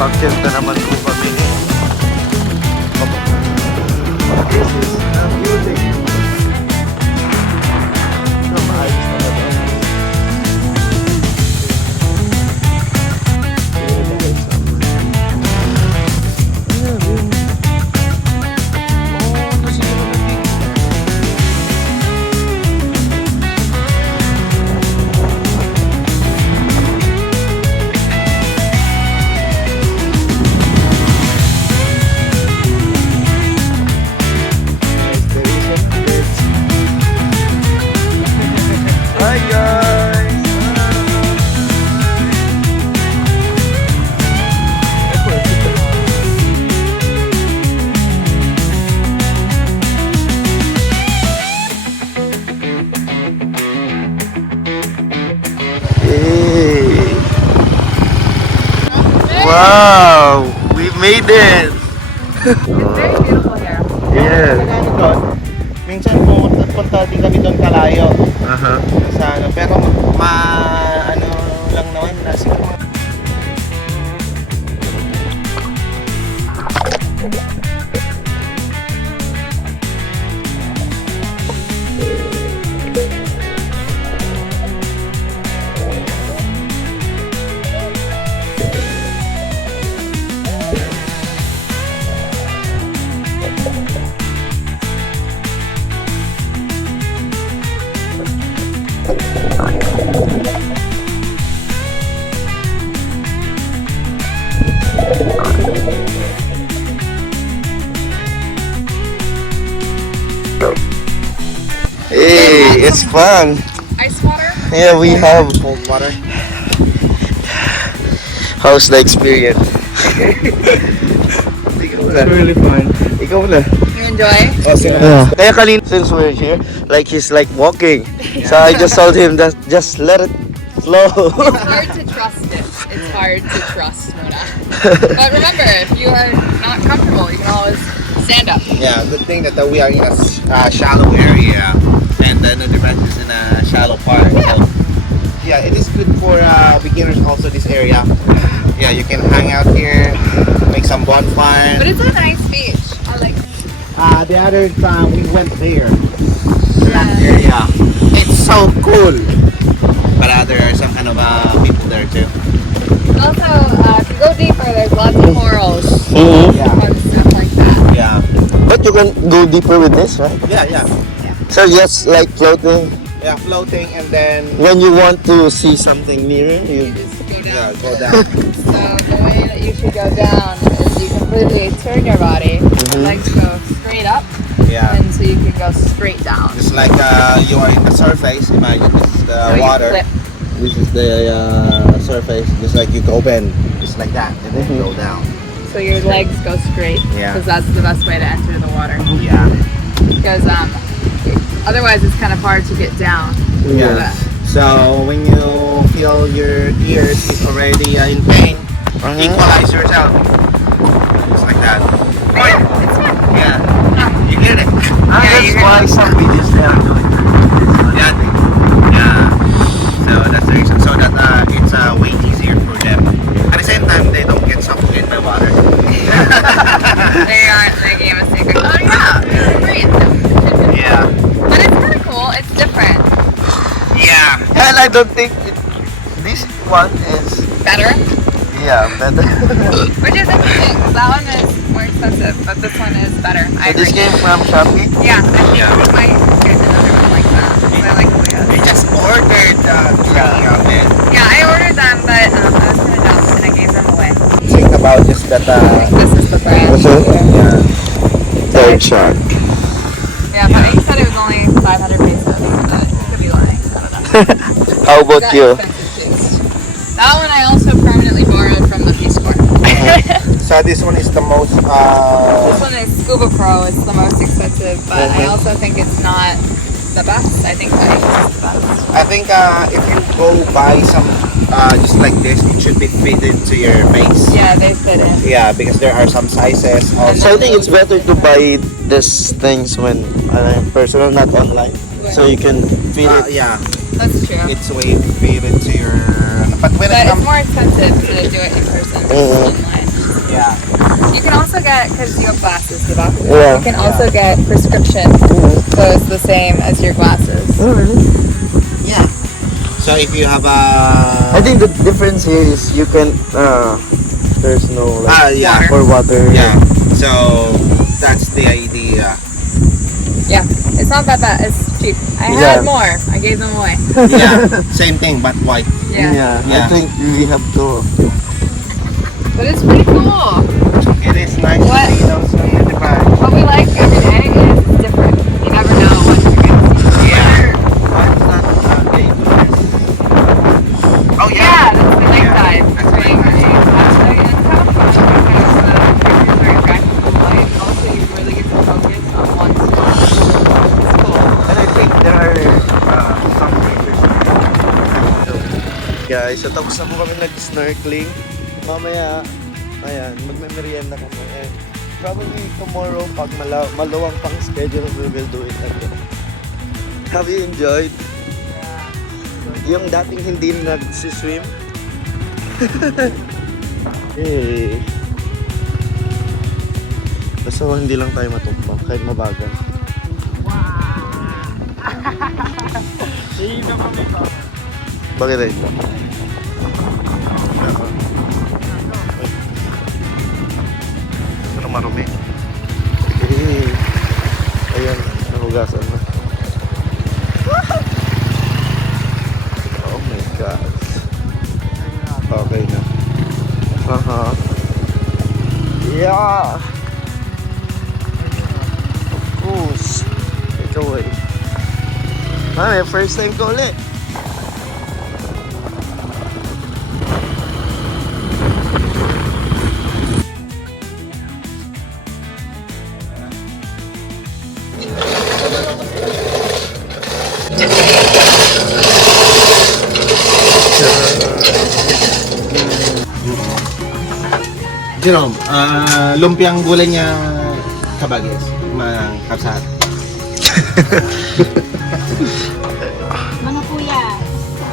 Pagkenta naman po kami. This is the music. Maayos na ba? Hi guys! Hey! Wow! We made it! It's very beautiful here. Yeah. Minsan punta din kami doon kalayo sa ano, pero ano lang naman nasa Hey, it's fun. Ice water? Yeah, we have. cold water. How's the experience? Ikaw na. Really fun. Ikaw na. You enjoy? Yeah. Kaya kanina, since we're here, like he's like walking. So I just told him that just let it flow. It's hard to trust it. It's hard to trust Mona. But remember, if you are not comfortable, you can always stand up. Yeah, good thing that we are in a shallow area and then the event is in a shallow part. Yeah. So, yeah, it is good for beginners also this area. Yeah, you can hang out here, make some bonfire. But it's a nice beach. I like it. The other time we went there. That Yeah. area. It's so cool. But there are some kind of people there too. Also, if you go deeper, there's lots of corals Yeah. and stuff like that. Yeah. But you can go deeper with this, right? Yeah. So just like floating. Yeah, floating and then When you want to see something nearer, You you just go down. go down. So the way that you should go down is you completely turn your body, your legs go straight up, Yeah. and so you can go straight down. Just like you are in the surface, imagine this is the So you water. flip. This is the surface, just like you go bend, just like that, and then go down. So your legs go straight, Yeah. because that's the best way to enter the water. Yeah. Because otherwise it's kind of hard to get down. Yeah. So when you feel your ears is already in pain, equalize yourself. Just like that. Yeah, it's fun. Yeah. You get it. Yeah, that's you're why some videos they are doing. Yeah. Yeah. So that's the reason. So that it's way easier for them. At the same time, they don't get suffocated by water. They aren't making a mistake. Like, oh yeah, it's great. Yeah. But it's kind of cool. It's different. Yeah. And I don't think this one is Better. better. Which is interesting, because that one is more expensive, but this one is better. I So this agree. came from Shopee. Yeah, I think Yeah. we might get another one like that. 'Cause I like the way I it is. just ordered training on it. Yeah, I ordered them, but I was kind of dumb and I gave them away. Think about just that. This is the brand. Yeah. Third shot. Yeah, but he said it was only 500 pesos, but he could be lying. I don't know. How about Got you? expensive too. That one I also permanently borrowed from the Peace Corps. So this one is the most. This one is Scuba Pro. It's the most expensive, but I also think it's not the best. I think that is the best. I think if you go buy some just like this, it should be fitted to your face. Yeah, they fit in. Yeah, because there are some sizes. Also. So I think it's better to buy these things when personal, not online. So you can feel it. Yeah, That's true. it's way fitted to your. But when But it it's comes, more expensive to do it in person than online. Yeah. You can also get, because you have glasses, diba? Yeah. You can also get prescription, so it's the same as your glasses. Oh, really? Yeah. So if you have a... I think the difference here is you can, there's no like, yeah. for water. Yeah. So that's the idea. Yeah, it's not that bad. It's cheap. I Yeah. had more. I gave them away. Yeah. Same thing, but white. Yeah. I think we have to. But it's pretty cool. It is nice What? to see those divide. What we like every day is different. You never know what you're going to see. Yeah. But it's not day to this. Oh Yeah, that's the night Yeah, side. that's Pretty night much. side. It's kind of fun because the pictures are attractive to light. Also, you really get to focus on one spot. It's cool. And I think there are some pictures. Guys, so tapos na po kami nag-snorkeling. Mamaya, ayan, magme-merienda kami. And probably tomorrow, pag maluwang pang schedule, we will do it again. Have you enjoyed? Yung dating hindi nag-swim? Hey. Basta hindi lang tayo matumpang, kahit mabagal. Bakit ay? Pero marumi. Hey. Ayan, nahugasan na. Oh my God. Okay na. Yeah. Of course. Ikaw ay. May first time ko ulit. Jerome, lumpiang gulay niya kabagis, mga kapsat. Ano po yan?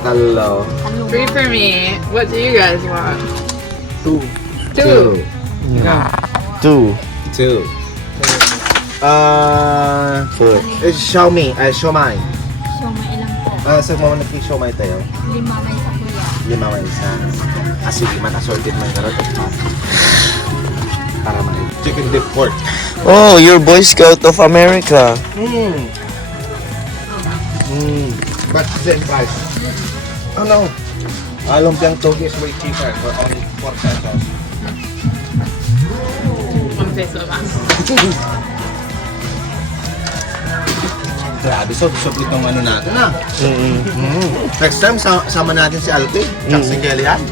Hello. Three for me. What do you guys want? Two. Two. Two. Two. Four. Xiaomi, siomai. Siomay ilang po? Sa mga nagki-siomai tayo, 5 may sa kuya. 5 may isa. Sige, man-assorted man karot. Para man. Chicken dip pork. Oh, you're Boy Scout of America. But same price. Oh no. Lumpiang togi is way cheaper for only 4 pesos. One peso ba? Grabe, so itong ano natin na. Next time, sama natin si Alpi, tsaka si Kellyanne,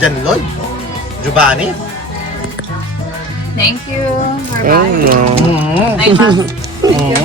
Jan Lloyd, Giovanni. Thank you. Bye-bye. No. Thank you.